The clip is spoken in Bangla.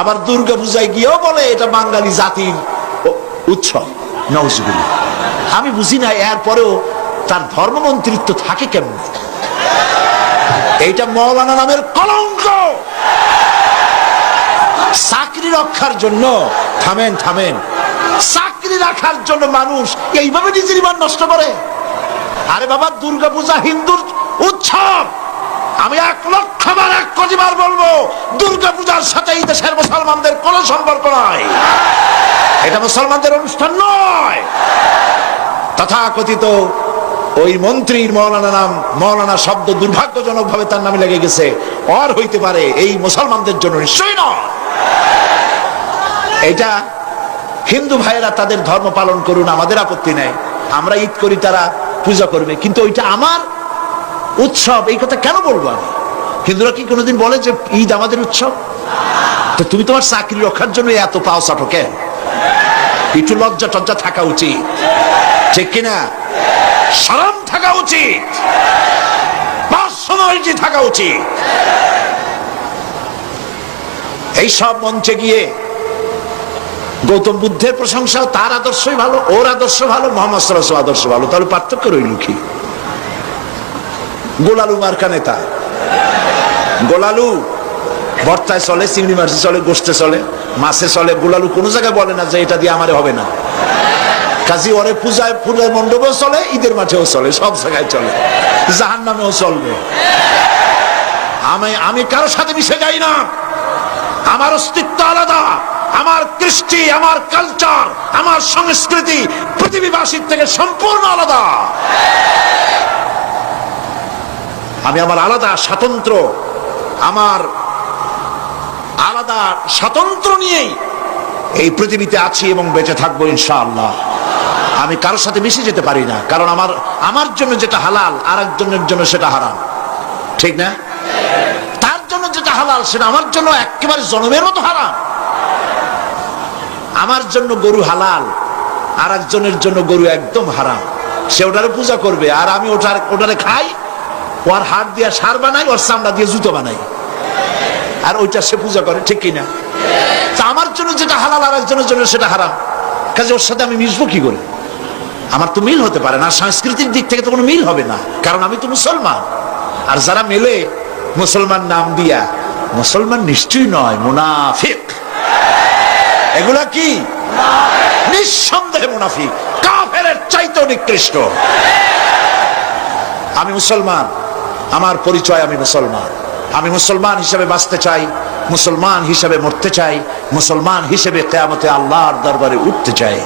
আবার দুর্গা পূজায় গিয়েও বলে এটা বাঙালি জাতির উৎসব। নওয়াজুবিল্লাহ। আমি বুঝি না এরপরেও তার ধর্মমন্ত্রিত্ব থাকে কেমন। এইটা মৌলানা নামের কলঙ্ক। চাকরি রক্ষার জন্য থামেন, চাকরি রাখার জন্য মানুষ এইভাবে নিজের ঈমান নষ্ট করে। আরে বাবা, দুর্গা পূজা হিন্দুর উৎসব। আমি 1,00,000 বার 1 কোটি বার বলবো, দুর্গা পূজার সাথে এই দেশের মুসলমানদের কোনো সম্পর্ক নাই। এটা মুসলমানদের অনুষ্ঠান নয়। তথাকথিত ওই মন্ত্রীর মৌলানা শব্দ দুর্ভাগ্যজনক ভাবে তার নামে লেগে গেছে। আর হইতে পারে এই মুসলমানদের জন্য নিশ্চয়ই নয়। এটা হিন্দু ভাইয়েরা তাদের ধর্ম পালন করুন, আমাদের আপত্তি নেই। আমরা ঈদ করি, তারা পূজা করবে, কিন্তু ওইটা আমার উৎসব। এই কথা কেন বলবো আমি? হিন্দুরা কি কোনোদিন বলে যে ঈদ আমাদের উৎসব? তো তুমি তোমার চাকরি রক্ষার জন্য এত পাও চাটো কেন? একটু লজ্জা টজ্জা থাকা উচিত, ঠিক কিনা? শরম থাকা উচিত, পার্সোনালিটি থাকা উচিত। এই সব মঞ্চে গিয়ে গৌতম বুদ্ধের প্রশংসাও, তার আদর্শই ভালো, ওর আদর্শ ভালো, মোহাম্মদ সাল্লাল্লাহু আলাইহি ওয়াসাল্লাম আদর্শ ভালো, তাহলে পার্থক্য রইল কি? গোলালু মার্কা নেতা, গোলালু ভর্তায় চলে, চিংড়ি মাছে চলে, গোশতে চলে, মাছে চলে। গোলালু কোনো জায়গায় বলে না যে এটা দিয়ে আমারে হবে না। কাজী ওরে পূজায় ফুলের মণ্ডপেও চলে, ঈদের মাঠেও চলে, সব জায়গায় চলে, জাহান্নামেও চলবে। আমি কারোর সাথে মিশে যাই না। আমার অস্তিত্ব আলাদা, আমার কৃষ্টি, আমার কালচার, আমার সংস্কৃতি পৃথিবীবাসীর থেকে সম্পূর্ণ আলাদা। আমি আমার আলাদা স্বাতন্ত্র, আমার আলাদা স্বাতন্ত্র নিয়েই এই পৃথিবীতে আছি এবং বেঁচে থাকবো ইনশাআল্লাহ। আমি কারোর সাথে মিশে যেতে পারি না, কারণ আমার জন্য যেটা হালাল আর একজনের জন্য সেটা হারাম, ঠিক না? তার জন্য যেটা হালাল সেটা আমার জন্য একেবারে জনমের মতো হারাম। আমার জন্য গরু হালাল, আর একজনের জন্য গরু একদম হারাম। সে ওটারে পূজা করবে, আর আমি ওটারে খাই, ওর হাড় দিয়ে সার বানাই, ওর চামড়া দিয়ে জুতো বানাই, আর ওইটা সে পূজা করে, ঠিক কিনা? তা আমার জন্য যেটা হালাল আর একজনের জন্য সেটা হারাম। কাজে ওর সাথে আমি মিশবো কি করে? আমার তো মিল হতে পারে না, সাংস্কৃতিক দিক থেকে তো কোনো মিল হবে না, কারণ আমি তো মুসলমান। আর যারা মেলে মুসলমান নাম দিয়া, মুসলমান নিশ্চয়ই নয়, মুনাফিক। এগুলা কি? নিঃসন্দেহে মুনাফিক, কাফেরের চাইতেও নিকৃষ্ট। আমি মুসলমান, আমার পরিচয় আমি মুসলমান। আমি মুসলমান হিসেবে বাঁচতে চাই, মুসলমান হিসেবে মরতে চাই, মুসলমান হিসেবে কিয়ামতে আল্লাহর দরবারে উঠতে চাই।